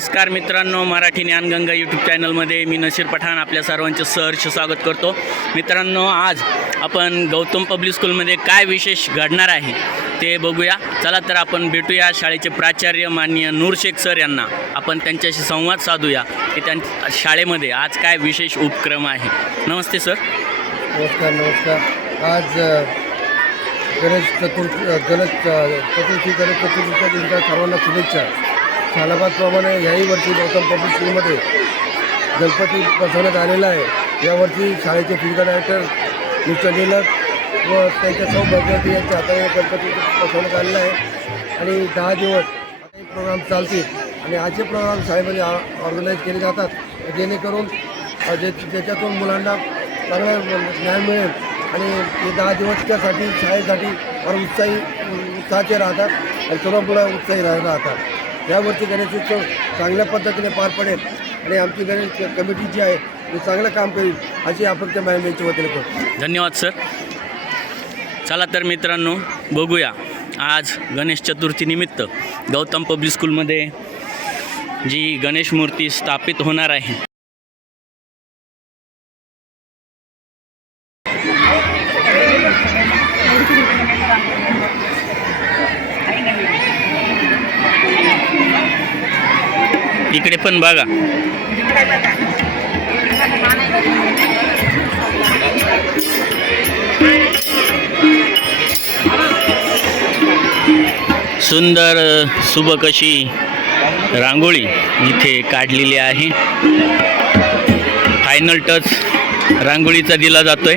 नमस्कार मित्रांनो मराठी ज्ञानगंगा यूट्यूब चॅनलमध्ये मी नसीर पठाण आपल्या सर्वांचे सहर्ष स्वागत करतो. मित्रांनो आज आपण गौतम पब्लिक स्कूलमध्ये काय विशेष घडणार आहे ते बघूया. चला तर आपण भेटूया शाळेचे प्राचार्य माननीय नूर शेख सर यांना. आपण त्यांच्याशी संवाद साधूया की त्यां शाळेमध्ये आज काय विशेष उपक्रम आहे. नमस्ते सर. नमस्कार नमस्कार. आज अ, गणेश चतुर्थी गणेश अ, चतुर्थी गणेश चतुर्थीच्या दिवसात सर्वांना शुभेच्छा. सालाबादप्रमाणे याही वर्षी गौतम पब्लिक स्कूलमध्ये गणपती बसवण्यात आलेला आहे. यावर्षी शाळेचे फिल्ड डायरेक्टर मिस्टर निलक व त्यांच्या सौ भगवती यांच्या हाताने गणपती बसवण्यात आलेला आहे. आणि दहा दिवस प्रोग्राम चालतील आणि असे प्रोग्राम शाळेमध्ये ऑर्गनाईज केले जातात जेणेकरून जे ज्याच्यातून मुलांना चांगलं ज्ञान मिळेल आणि हे दहा दिवस त्यासाठी शाळेसाठी फार उत्साही उत्साहाचे राहतात आणि सर्व मुलं उत्साही राहतात. राहतात यावरती गणेशोत्सव चांगल्या पद्धतीने पार पडेल आणि आमची गणेश कमिटी जी आहे ती चांगलं काम करेल अशी आपण त्या मॅनेजमेंटच्या वतीने करतो. धन्यवाद सर. चला तर मित्रांनो बघूया. आज गणेश चतुर्थीनिमित्त गौतम पब्लिक स्कूलमध्ये जी गणेश मूर्ती स्थापित होणार आहे. इकडे पण बघा. सुंदर सुबकशी सुबक अशी रांगोळी इथे काढलेली आहे. फायनल टच रांगोळीचा दिला जातोय.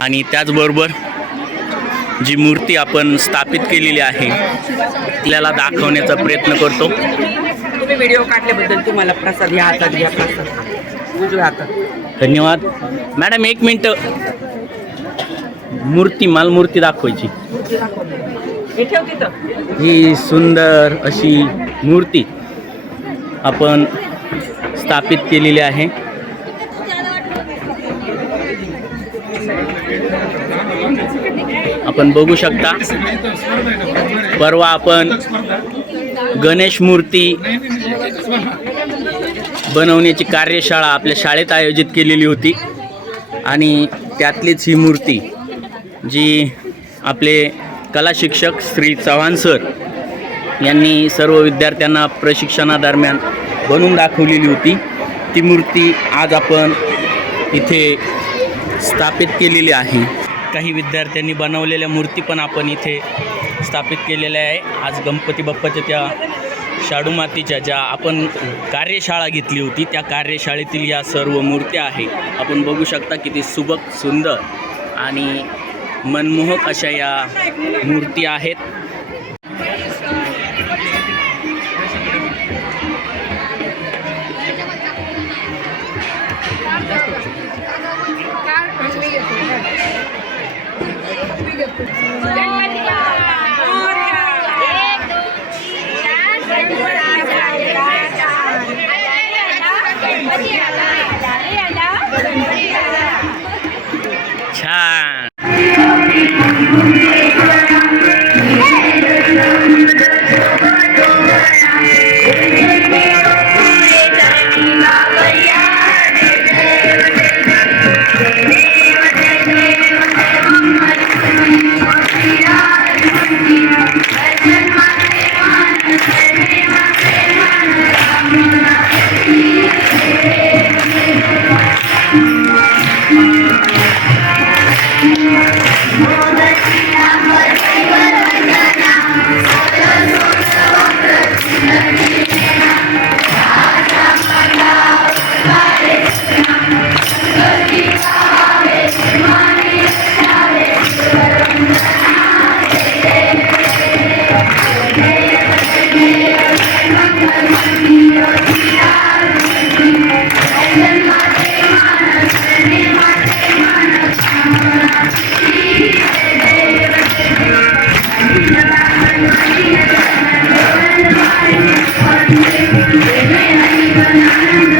आणि त्याचबरोबर जी मूर्ती आपण स्थापित केलेली आहे आपल्याला दाखवण्याचा प्रयत्न करतो. तुम्ही व्हिडिओ काढल्याबद्दल तुम्हाला प्रसाद या हातात घ्या प्रसाद. उजव्या हातात. धन्यवाद. मॅडम एक मिनटं. मूर्ती मालमूर्ती दाखवायची. हे ही सुंदर अशी मूर्ती आपण स्थापित केलेली आहे. आपण बघू शकता. परवा आपण गणेश मूर्ती बनवण्याची कार्यशाळा आपल्या शाळेत आयोजित केलेली होती. आणि त्यातलीच ही मूर्ती जी आपले कला शिक्षक श्री चव्हाण सर यांनी सर्व विद्यार्थ्यांना प्रशिक्षणादरम्यान बनवून दाखवलेली होती. ती मूर्ती आज आपण इथे स्थापित केलेली आहे. काही विद्यार्थ्यांनी बनवलेल्या मूर्ती पण आपण इथे स्थापित केलेल्या आहे. आज गणपती बाप्पाच्या त्या शाडू मातीच्या ज्या आपण कार्यशाळा घेतली होती त्या कार्यशाळेतील या सर्व मूर्त्या आहे. आपण बघू शकता किती सुबक सुंदर आणि मनमोहक अशा या मूर्ती आहेत. Ganpati Mangalmurti Thank you.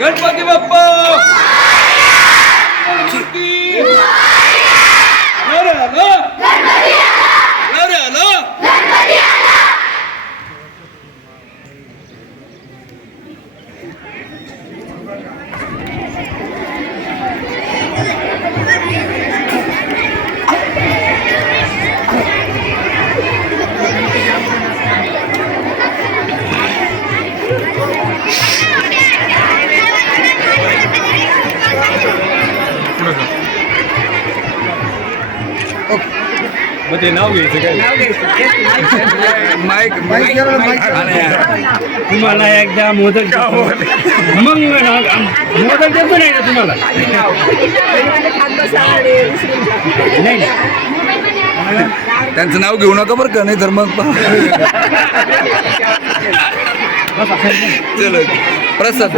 Ganpati Bappa! Mic mic घ्या ना, माईक. घ्या. तुम्हाला एकदा मोदक मग मोदक देतो नाही तुम्हाला? नाही त्यांचं नाव घेऊ नका बरं का नाही तर मग चलो. प्रसाद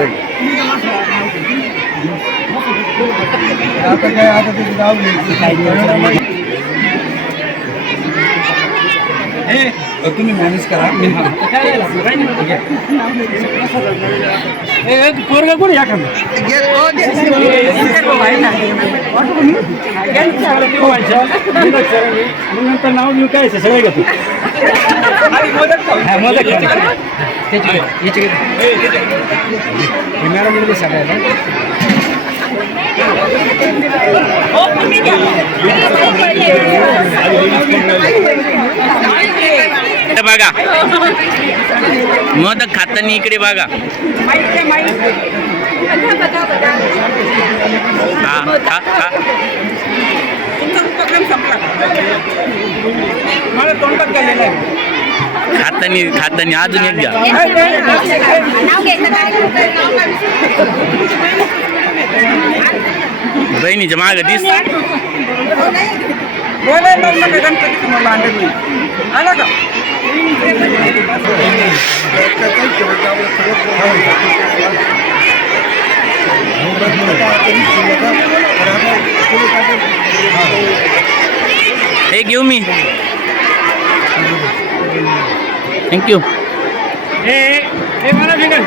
आता काय आता ते नाव घ्यायचं. तुम्ही मॅनेज करा मी पोरगा कोण या का नंतर नाव घेऊ काय आहे, सगळं घेतो हा. हे मॅडम मुलगी सगळ्याला बघा मोदक खाताना इकडे बघा हा आहे खातानी खातानी अजून एक घ्या बहिणीच्या माग दिस आला का हे घेऊ मी. थँक्यू ए ए मला फिंगर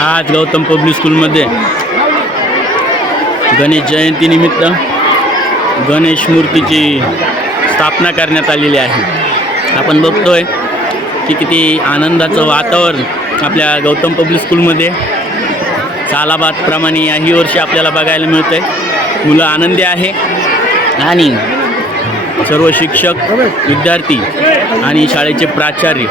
आज गौतम पब्लिक स्कूलमध्ये. गणेश जयंतीनिमित्त गणेश मूर्तीची स्थापना करण्यात आलेली आहे. आपण बघतोय की किती आनंदाचं वातावरण आपल्या गौतम पब्लिक स्कूलमध्ये. सालाबादप्रमाणे याही वर्षी आपल्याला बघायला मिळतं आहे मुलं आनंदी आहे. आणि सर्व शिक्षक विद्यार्थी आणि शाळेचे प्राचार्य.